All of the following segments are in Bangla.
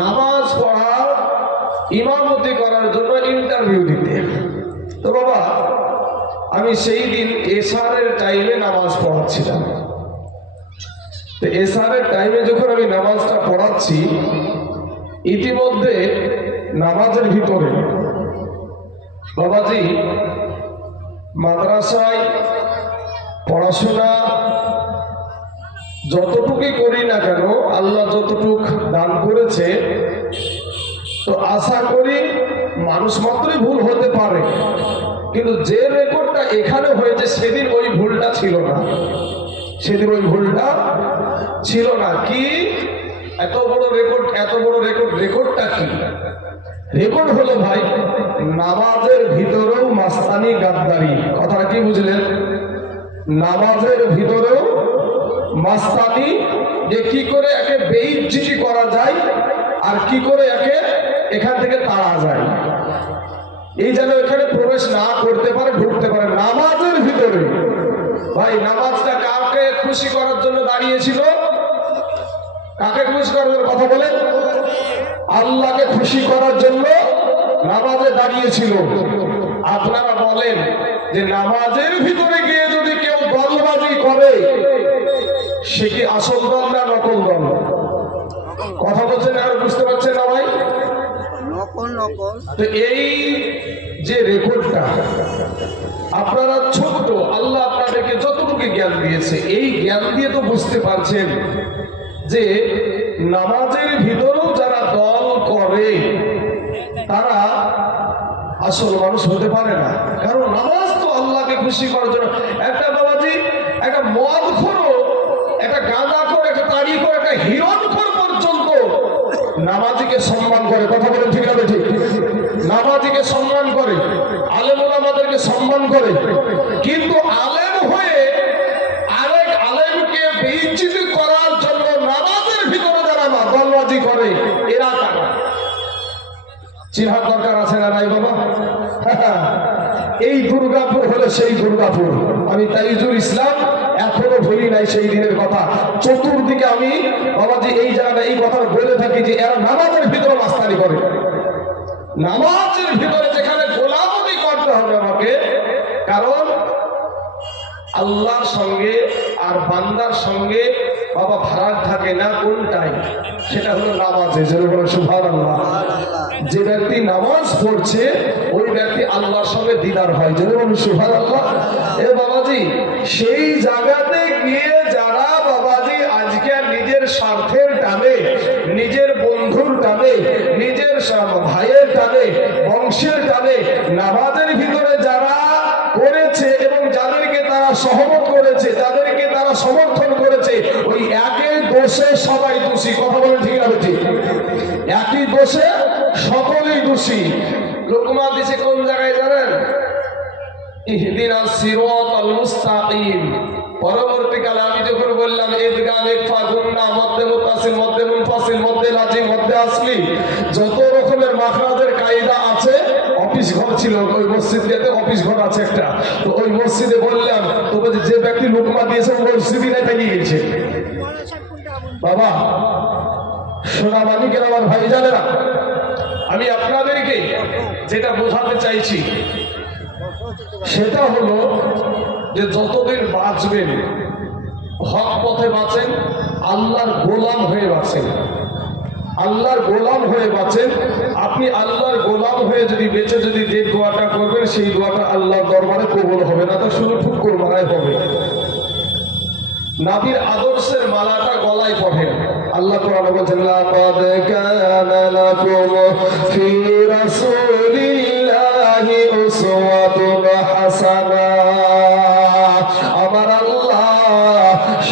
নামাজ পড়ার ইমামতি করার জন্য ইন্টারভিউ দিতে। তো বাবা, আমি সেই দিন এশারের টাইমে নামাজ পড়াচ্ছিলাম। তো এশারের টাইমে পড়াচ্ছি, ইতিমধ্যে নামাজের ভিতরে। বাবাজি, মাদ্রাসায় পড়াশোনা যতটুকুই করি না কেন, আল্লাহ যতটুক দান করেছে, তো আশা করি মানুষ মাত্রই ভুল হতে পারে। কিন্তু যে রেকর্ডটা এখানে হয়েছে, সেদিন ওই ভুলটা ছিল না। সেদিন ওই ভুলটা ছিল না। কি? এত বড় রেকর্ড এত বড় রেকর্ড রেকর্ডটা কি? রেকর্ড হলো ভাই, নামাজের ভিতরেও মাস্তানি গাদ্দারি। কথাটা কি বুঝলেন? নামাজের ভিতরেও মাস্তানি, যে কি করে একে বেইজ্জিতি করা যায় আর কি করে একে এখান থেকে তাড়া যায়। এই যেন এখানে প্রবেশ না করতে পারে, ঢুকতে পারে। নামাজের ভিতরে, ভাই, নামাজটা কাকে খুশি করার জন্য দাঁড়িয়েছিল? কাকে খুশি করার কথা বলে? আল্লাহকে খুশি করার জন্য নামাজে দাঁড়িয়েছিল। আপনারা বলেন যে নামাজের ভিতরে গিয়ে যদি কেউ দলবাজি করে সে কি আসল দল না নকল দল? কথা বলছেন আর বুঝতে পারছেন না ভাই? নকল নকল। তো এই যে রেকর্ডটা আপনারা ছোট্ট আল্লাহ আপনাদেরকে যতটুকু জ্ঞান দিয়েছে এই জ্ঞান দিয়ে তো বুঝতে পারছেন যে নামাজের ভিতরেও যারা দল করে, তারা আসল মানুষ হতে পারে না। কারণ নামাজ তো আল্লাহকে খুশি করার জন্য। একটা বাবাজি, একটা মদ খোরো, একটা গাঁদা খোর, একটা তাড়ি খোর, একটা হিরণ খোর পর্যন্ত নামাজিকে সম্মান করে। কথা বলেন ঠিক আছে ঠিক? নামাজিকে সম্মান করে আলেম আমাদেরকে সম্মান করে। কিন্তু আলেম সেই দুর্গাপুর। আমি তাইজুল ইসলাম, এখনও ভুলি নাই সেই দিনের কথা। চতুর্দিকে আমি বাবাজি এই জায়গাটা, এই কথা বলে থাকি যে এরা নামাজের ভিতরে মাস্তানি করে। নামাজের ভিতরে যেখানে গোলামতি করতে হবে আমাকে, কারণ আল্লাহর সঙ্গে আর বান্দার সঙ্গে বাবা ভাড়ার থাকে না কোনটাই সেটা হলো নামাজে। আল্লাহ যে ব্যক্তি নামাজ পড়ছে, ওই ব্যক্তি আল্লাহর সঙ্গে দিদার হয়। সুভার আল্লাহ এ বাবাজি, সেই জায়গাতে গিয়ে যারা বাবাজি আজকে নিজের স্বার্থের টানে, নিজের বন্ধুর টানে, নিজের ভাইয়ের টানে, বংশের টানে, নামাজের ভিতরে যারা করেছে এবং যাদেরকে তারা সহমত করেছে, যাদেরকে তারা সমর্থন দোষে সবাই দোষী। কথা বলে ঠিক আছে ঠিক একই দোষে সকলেই দোষী। লোকমান দিছে কোন জায়গায় জানেন? আমি যত রকমের কায়দা আছে, অফিস ঘর ছিল, ওই মসজিদটাতে অফিস ঘর আছে একটা। তো ওই মসজিদে বললাম তো বলছে যে ব্যক্তি লুকমা দিয়েছে মসজিদই নাই গেছে। বাবা, সোনা মানিকের আমার ভাই জানে না আমি আপনাদেরকে যেটা বোঝাতে চাইছি, সেটা হলো যে যতদিন বাঁচবেন, হক পথে বাঁচেন, আল্লাহর গোলাম হয়ে বাঁচেন। আল্লাহর গোলাম হয়ে বাঁচেন, আপনি আল্লাহর গোলাম হয়ে যদি বেঁচে যদি যে দোয়াটা করবেন, সেই দোয়াটা আল্লাহর দরবারে কবুল হবে না, তো শুধু ঠুক্কর মারাই হবে। নাবির আদর্শের মালাটা গলায় পড়েন আল্লাহ কোরআনে কানা লাকুম ফি রাসূলিল্লাহি উসওয়াতুন হাসানা। আমার আল্লাহ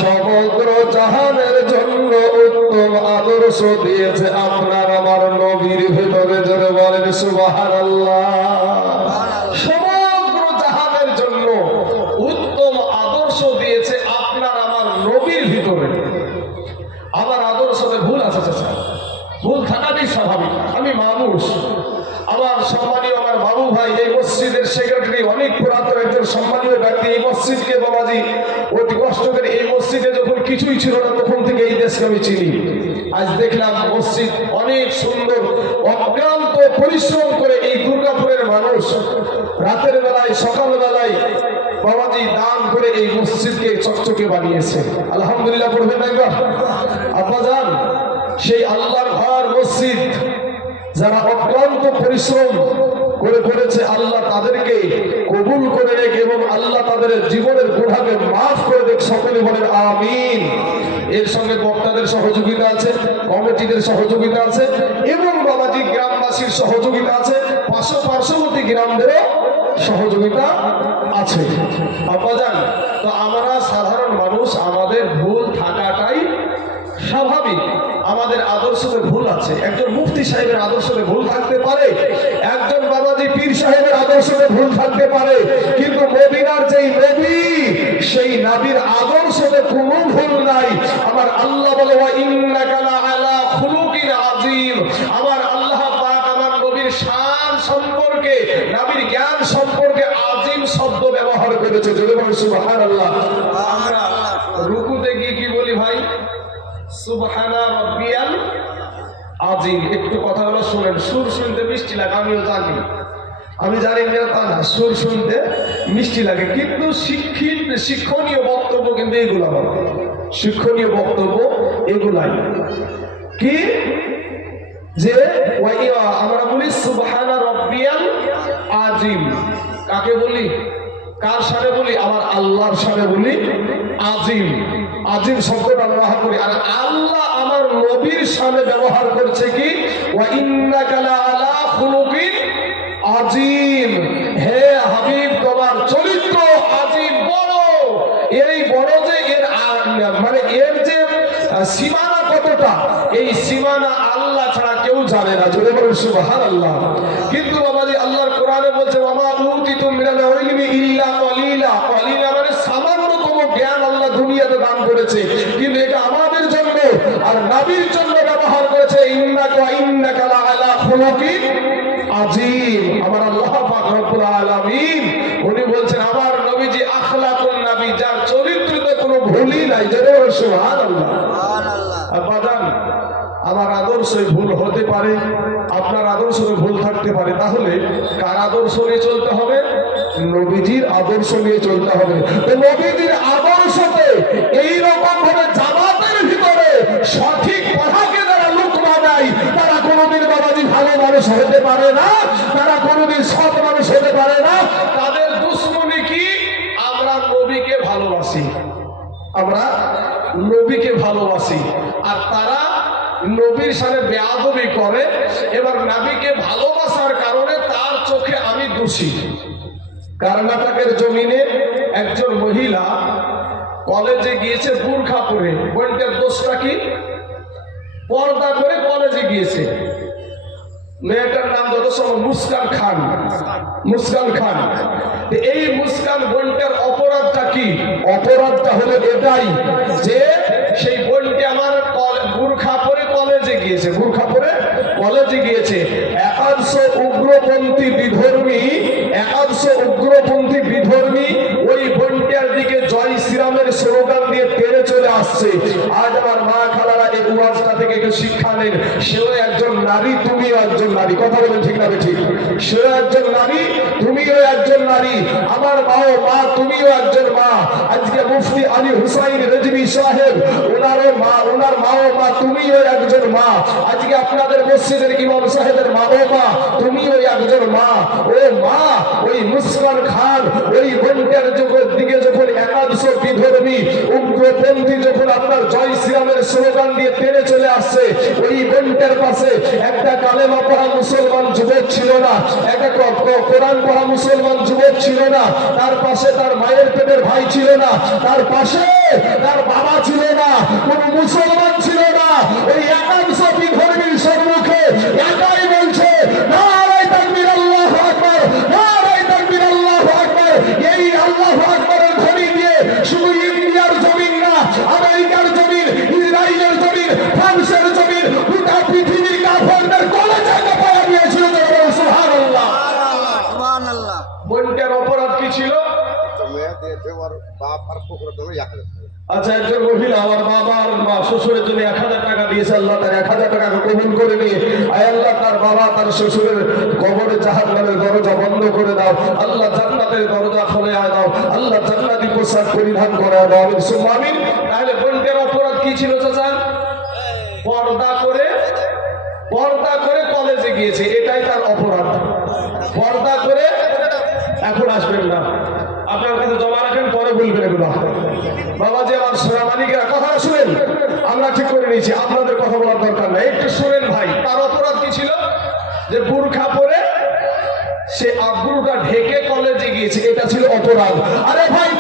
সমগ্র জাহানের জন্য উত্তম আদর্শ দিয়েছে। আপনার আমার নবীর ভেতরে জোরে বলেন, সুবহানাল্লাহ সমগ্র জাহানের জন্য উত্তম আদর্শ দিয়েছে আপনার আমার নবীর ভিতরে আমার আদর্শতে ভুল আছে চাচা ভুল থাকাটাই স্বাভাবিক আমি মানুষ আমার সম্মানীয় আমার বাবু ভাই এই মসজিদের সেক্রেটারি অনেক পুরাতন একজন সম্মানীয় ব্যক্তি এই মসজিদকে বাবাজি অতি কষ্ট করে এই মসজিদে যখন কিছুই ছিল না তখন থেকে এই দেশকে আমি চিনি আজ দেখলাম মসজিদ অনেক সুন্দর অক্লান্ত পরিশ্রম করে এই দুর্গাপুরের মানুষ রাতের বেলায় সকাল বেলায় বাবাজি দান করে এই মসজিদকে চকচকে বানিয়েছে। আলহামদুলিল্লাহ, পড়বেন একবার? আব্বা যান, সেই আল্লাহর ঘর, মসজিদ, যারা অক্লান্ত পরিশ্রম করে করেছে, আল্লাহ তাদেরকে কবুল করে রেখে এবং আল্লাহ তাদের জীবনের গুণাকে মাফ করে দেখ সকলে বলেন, আমিন। এর সঙ্গে বক্তাদের সহযোগিতা আছে, কমিটিদের সহযোগিতা আছে, এবং বাবাজি গ্রামবাসীর সহযোগিতা আছে পার্শ্ব পার্শ্ববর্তী গ্রামদেরও সহযোগিতা আছে। আব্বাজান তো আমরা সাধারণ মানুষ, আমাদের ভুল থাকাটাই স্বাভাবিক। আমাদের আদর্শতে ভুল আছে। একজন মুফতি সাহেবের আদর্শতে ভুল থাকতে পারে, একজন বাবাজি পীর সাহেবের আদর্শতে ভুল থাকতে পারে। কিন্তু মদিনার যেই নবী, সেই নবীর আদর্শতে কোনো ভুল নাই। আমার আল্লাহ বলে, ওয়া ইন্নাকা আলা খুলুকিন আযীম আমার আল্লাহ পাক আমার নবীর শান সম্পর্কে নবীর জ্ঞান সম্পর্কে আযীম শব্দ ব্যবহার রুকুতে গিয়ে কি বলি ভাই? সুবহানা রব্বিয়াল আজিম একটু কথাগুলো শুনেন। সুর শুনতে মিষ্টি লাগে, আমিও জানি। আমি জানি না, তা না। সুর শুনতে মিষ্টি লাগে, কিন্তু শিক্ষিত, শিক্ষণীয় বক্তব্য কিন্তু এগুলো আমার। শিক্ষণীয় বক্তব্য এগুলাই। কি? যে আমরা বলি সুবহানা রব্বিয়াল আজিম কাকে বলি? কার সাথে বলি? আমার আল্লাহর সাথে বলি? আজিম। আজিম শব্দটা ব্যবহার করি। আর আল্লাহ আমার নবীর সামনে ব্যবহার করছে কি? চরিত্র আজিম বড়। এই বড় যে এর মানে এর যে সীমানা কতটা? এই সীমানা আল্লাহ ছাড়া কেউ জানে না। কিন্তু করেছে। কিন্তু এটা আমাদের জন্য আর নবীর জন্য ব্যবহার করেছে ইন্নাকা ইন্নাকা আলা খুলুকিন আজিম আমার আল্লাহ পাক রব্বুল আলামিন উনি বলছেন আমার নবীজি আখলাকুন নবী যার চরিত্রতে কোনো ভুলই নাই। যেটা সুবহানাল্লাহ। আর বাদান আমার আদর্শে ভুল হতে পারে আপনার আদর্শে ভুল থাকতে পারে। তাহলে কার আদর্শ নিয়ে চলতে হবে? নবীজির আদর্শ নিয়ে চলতে হবে। তো নবীজির এই রকম ভাবে জামাতের ভিতরে সঠিক কথাকে যারা লুকমা দেয় তারা কোনোদিন বাবাজি ভালো মানুষ হতে পারে না, তারা কোনোদিন সৎ মানুষ হতে পারে না। তাদের দুশ্মনী কি? আমরা নবীকে ভালোবাসি। আমরা নবীকে ভালোবাসি। আর তারা নবীর সাথে বেয়াদবি করে, এবার নবীকে ভালোবাসার কারণে তার চোখে আমি দোষী। কর্ণাটকের জমিনে একজন মহিলা কলেজে গিয়েছে বুর্খা পরে বোনটার দোষটা কি? পর্দা করে কলেজে গিয়েছে। মেয়েটার নাম যত সময় মুস্কান খান। মুস্কান খান। এই মুস্কান বোনটার অপরাধটা কি? অপরাধটা হলো এটাই যে সেই বোনটি আমার বুরখা পরে কলেজে গিয়েছে। বুরখা পরে কলেজে গিয়েছে। একাংশ উগ্রপন্থী বিধর্মী একাংশ উগ্রপন্থী বিধর্মী ওই বোনটার দিকে জয় শ্রীরামের স্লোগান দিয়ে তেড়ে আসছে আজ আমার মা খালারা এই ওয়াজটা থেকে একটু শিক্ষা নেন। সেও একজন নারী, তুমিও একজন নারী। কথা বলেন ঠিক না ঠিক সেও একজন নারী, তুমিও একজন নারী। আমার মাও মা, তুমিও একজন মা। আজকে মুফতি আলী হুসাইন রেজবি সাহেব, ওনারও মা, ওনার মাও মা, তুমিও একজন মা। আজকে আপনাদের মসজিদের ইমাম সাহেবের মাও মা, তুমিও একজন মা। ও মা, ওই মুসকান খান, ওই বোনটার যুগের দিকে যখন একাদশ বিধর্মী, উগ্রপন্থী আপনার জয় শ্রীরামের স্লোগান দিয়ে পেরে চলে আসছে। ওই ইভেন্টের পাশে একটা কালেমা পড়া মুসলমান যুবক ছিল না, একটা কোরআন পড়া মুসলমান যুবক ছিল না, তার পাশে তার মায়ের পেটের ভাই ছিল না, তার পাশে তার বাবা ছিল না, কোন মুসলমান ছিল ছিল? আচ্ছা একজন মহিলা আমার শ্বশুরের জন্য এক টাকা দিয়েছে আল্লাহ তার এক টাকা গ্রহণ করে নিয়ে আয় আল্লাহ তার বাবা তার শ্বশুরের কবরে জাহাজ দরজা বন্ধ করে দাও আল্লাহ জান্নাতের দরজা আয় দাও আল্লাহ জান্নাতি পোশাক পরিধান করে দাও আমি সুমামিন তাহলে বোনদের অপরাধ কি ছিল চাচা? পর্দা করে পর্দা করে কলেজে গিয়েছে এটাই তার অপরাধ। পর্দা করে এখন আসবেন না। আপনার কাছে জমা রাখেন, পরে বলবেন এগুলো যে আমার সোনা কথা শুনেন? আমরা ঠিক করে নিয়েছি, আপনাদের কথা বলার দরকার নাই। একটু শুনেন ভাই, তার অপরাধ কি ছিল? যে বুর্খা পরে সে আগ্রহটা ঢেকে কলেজে গিয়েছে, এটা ছিল অপরাধ। আরে ভাই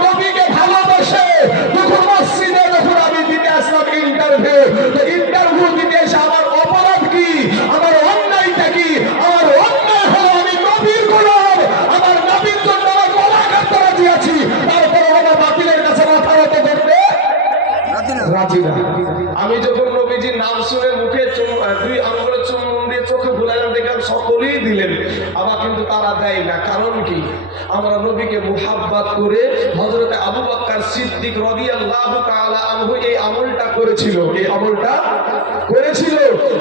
বকর সিদ্দিক তাআলা আনহু এই আমলটা করেছিল। এই আমলটা করেছিল।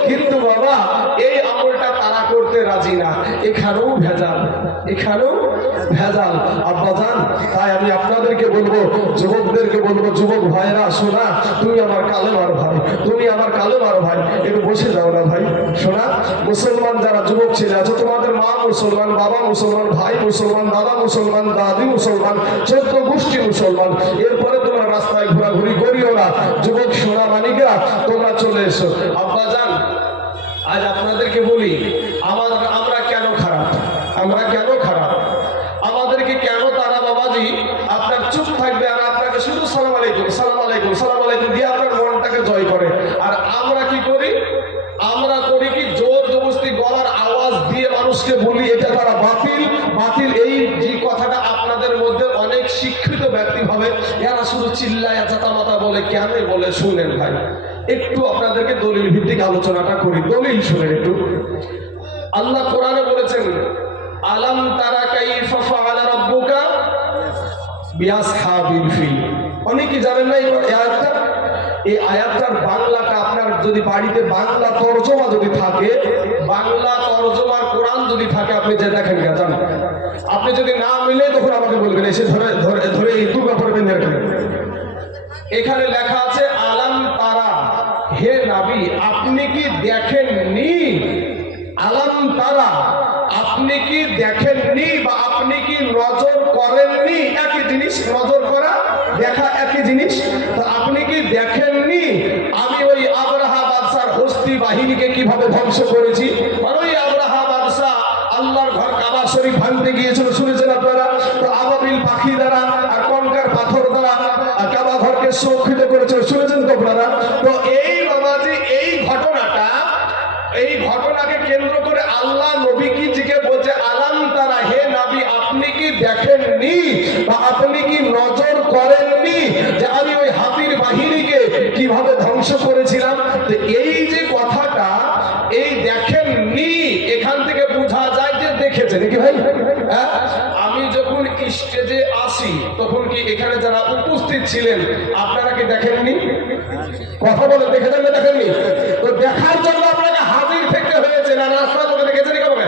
কিন্তু বাবা, এই আমলটা তারা করতে রাজি না। এখানেও ভেজাল। এখানেও ভেজাল। আব্বাজান তাই আমি আপনাদেরকে বলব, যুবকদেরকে বলব, যুবক ভাইরা তুমি আমার কালেমার ভাই, তুমি আমার কালেমার ভাই। একটু বসে যাও না ভাই মুসলমান যারা যুবক ছেলে আছে, তোমাদের মা মুসলমান, বাবা মুসলমান, ভাই মুসলমান, দাদা মুসলমান, দাদি মুসলমান, চোদ্দ গোষ্ঠী মুসলমান। এরপরে তোমরা রাস্তায় ঘোরাঘুরি করিও না। যুবক সোনা মানিকা তোমরা চলে এসো। আব্বাজান আজ আপনাদেরকে বলি, আমার, আমরা কেন খারাপ? আমরা কেন খারাপ? আমাদেরকে কেন তারা বাবাজি, আপনার চুপ থাকবে আর আপনাকে শুধু সালাম আলাইকুম সালাম আলাইকুম সালাম আলাইকুম দিয়ে আপনার মনটাকে জয় করে। আর আমরা কি করি? আমরা করি কি, জোর জবস্তি গলার আওয়াজ দিয়ে মানুষকে বলি, এটা তারা বাতিল। বাতিল এই যে কথাটা শিক্ষিত ব্যক্তি ভাবে এরা শুধু চিল্লায় চাতামাতা বলে কেন বলে? শুনেন ভাই, একটু আপনাদেরকে দলিল ভিত্তিক আলোচনাটা করি। দলিল শুনেন একটু। আল্লাহ কোরআনে বলেছেন, আলাম তারা কাইফা ফাআলা রাব্বুকা বিআসহাবিল ফিল। অনেকে জানেন না এই আয়াতটা? এই আয়াতটার বাংলাটা আপনার যদি বাড়িতে বাংলা তর্জমা যদি থাকে, বাংলা তর্জমার যদি থাকে, আপনি যে দেখেন গা জান আপনি যদি না মিলে, তখন আমাকে বলবেন, এসে ধরে ধরে ধরে এই দুর্গা পড়বেন এখানে লেখা আছে, আলাম তারা, হে নাবি আপনি কি দেখেননি? আলাম তারা, আপনি কি দেখেননি বা আপনি কি নজর করেননি? একই জিনিস, নজর করা, দেখা একই জিনিস। তো আপনি কি দেখেননি? আমি ওই আবরাহা বাদশার হস্তি বাহিনীকে কীভাবে ধ্বংস করেছি? শরীফ ভাঙতে গিয়েছিল, শুনেছেন আপনারা? তো আবাবিল পাখি দ্বারা আর কঙ্কার পাথর দ্বারা আর কাবা ঘরকে সুরক্ষিত করেছিল। শুনেছেন তো আপনারা? তো এই নামাজি, এই ঘটনাটা, এই ঘটনাকে কেন্দ্র করে আল্লাহ নবী কি জিকে বলছে আলাম তারা, হে নাবি, আপনি কি দেখেননি উপস্থিত ছিলেন। আপনারা কি দেখেননি? কথা বলে দেখেছেন না, দেখেননি? তো দেখার জন্য আপনাকে হাজির থেকে হয়েছে। না, রাস্তার লোকে দেখেছেন কেমন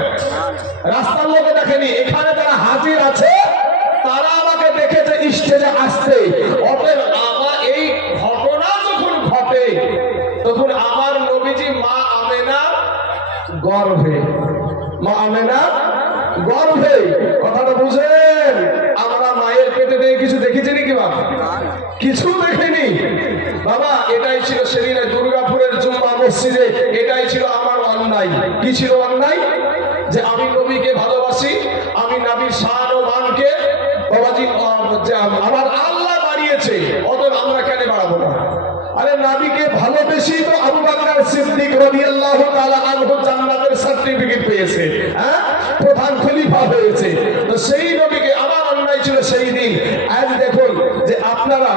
রাস্তার লোকে দেখেনি। এখানে যারা হাজির আছে তারা আমাকে দেখেছে স্টেজে আসতে অতএব আমার এই ঘটনা যখন ঘটে তখন আমার নবীজি মা আমেনা গর্ভে মা আমেনা গর্ভে কথাটা বুঝেন আমরা মায়ের পেটে দিয়ে কিছু দেখেছি নাকি বাবা কিছু দেখিনি বাবা এটাই ছিল সেদিন দুর্গাপুরের জুম্মা মসজিদে, এটাই ছিল আমার অন্যায়। কি ছিল অন্যায়? যে আমি নবীকে ভালোবাসি, আমি নবীর শান ও মানকে বাবাজি আমার আল্লাহ বাড়িয়েছে, অতএব আমরা কেন বাড়াবো না? আরে নাবিকে ভালোবেসি তো আবু বকর সিদ্দিক রাদিয়াল্লাহু তাআলা আনহু জান্নাতের সার্টিফিকেট পেয়েছে হ্যাঁ? প্রধান খলিফা হয়েছে। তো সেই নবীকে আমার অন্যায় ছিল সেই দিন। আজ দেখুন যে আপনারা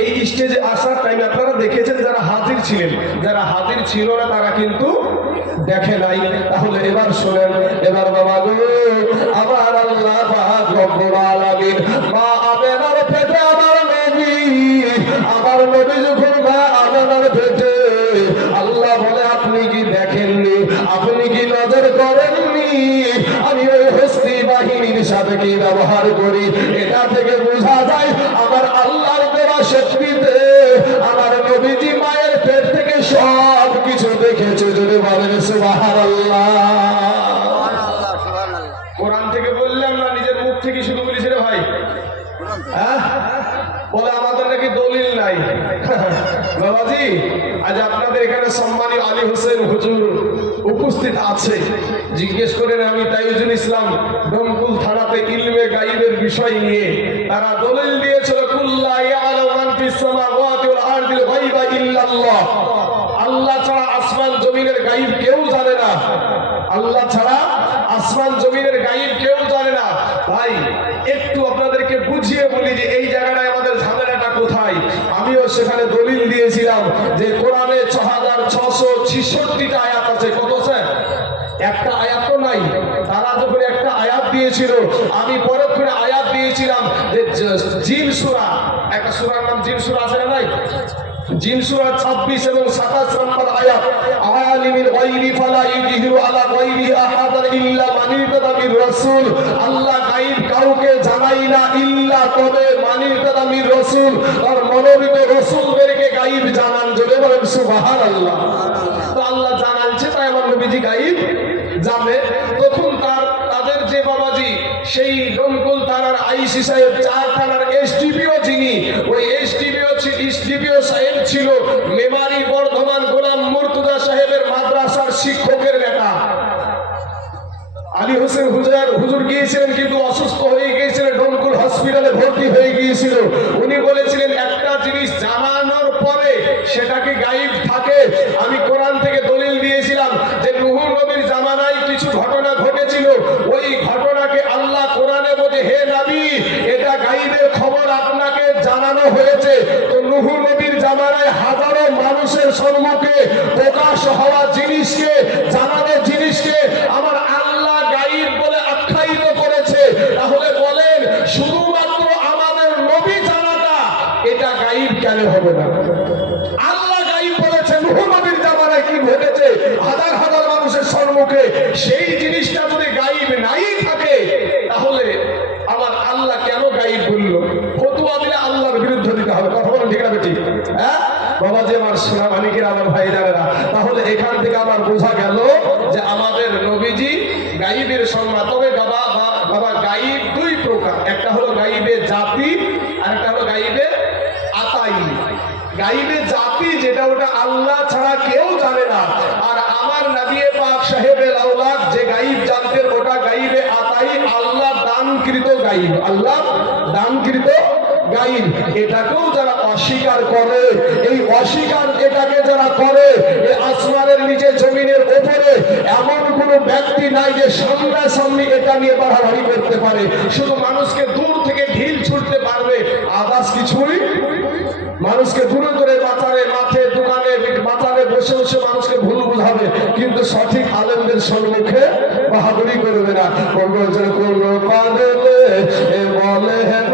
এই স্টেজে আসার টাইমে আপনারা দেখেছেন যারা হাজির ছিলেন। যারা হাজির ছিল না, তারা কিন্তু দেখে নাই। তাহলে এবার শোনেন, এবার বাবা গো পেটে, আল্লাহ বলে, আপনি কি দেখেননি? আপনি কি নজর করেননি? আমি ওই হস্তি বাহিনীর সাথে কি ব্যবহার করি? বলেন কোরআন থেকে বললাম না নিজের মুখ থেকে শুধু বলিস রে ভাই হ্যাঁ? বলে আমাদের নাকি দলিল নাই। বাবাজি আজ আপনাদের এখানে সম্মানীয় আলী হোসেন হুজুর উপস্থিত আছে। জিজ্ঞেস করেন আমি তাইজুল ইসলাম ডমকুল থানাতে ইলমে গাইবের বিষয় নিয়ে। তারা দলিল দিয়েছিল কুল্লা ইয়ালামু মান ফিস সামাওয়াতি ওয়াল আরদিল গায়বা ইল্লাল্লাহ। আল্লাহ ছাড়া জমিনের গাইব কেউ জানে না। আল্লাহ ছাড়া আসমান জমিনের গাইব কেউ জানে না। ভাই, একটু আপনাদেরকে বুঝিয়ে বলি যে এই জায়গাটায় আমাদের ঝামেলাটা কোথায়? আমিও সেখানে দলিল দিয়েছিলাম যে কোরআনে ছ হাজার ছশো ছিষট্টিটা আয়াত আছে। কত স্যার একটা আয়াত তো নাই। তারা যখন একটা আয়াত দিয়েছিল, আমি পরক্ষণে আয়াত দিয়েছিলাম যে জিন সুরা। একটা সুরার নাম জিন সুরা আছে না নাই? জিন সূরা 26 এবং 27 নম্বর আয়াত, আলিমিল গায়বি ফালা ইউযহিরু আলা গায়বিহি আহাদান ইল্লা মির রাসূল। আল্লাহ গায়ব কাউকে জানাই না ইল্লা তবে মির রাসূল। আর মনোনীত রাসূলদেরকে গায়ব জানান জোরে বলেন, সুবহানাল্লাহ। তো আল্লাহ জানালছে তাই আমার নবীজি গায়ব যাবে তখন তার, তাদের যে বাবাজি, সেই ডমকুল থানার আইসি সাহেব চার থানার আল্লাহ ছাড়া কেউ জানে না। আর আমার নবিয়ে পাক সাহেবের আওলাদ যে গাইব জানতেন ওটা গাইবে, আতাই আল্লাহ দানকৃত গাইব। আল্লাহ দানকৃত গাইব। এটাকেও যারা অস্বীকার করে, এই অস্বীকার এটাকে যারা করে আসমানের নিচে, জমিনের উপরে এমন কোনো ব্যক্তি নাই যে সামনাসামনি এটা নিয়ে বাড়াবাড়ি করতে পারে। শুধু মানুষকে দূর থেকে ঢিল ছুটতে পারবে আদাস কিছুই মানুষকে দূরে কিন্তু সঠিক আলমদের সম্মুখে বাহাদুরি করবে না। কোন কোন পাগলে বলে হেন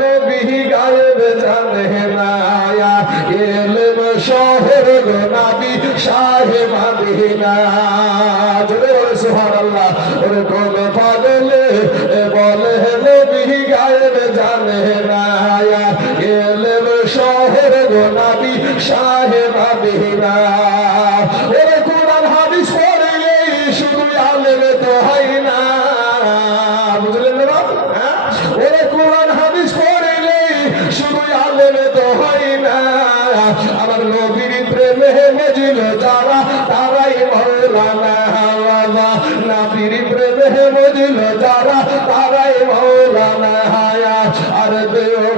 দিল যারা তারাই মৌলানা হায়া আর বেও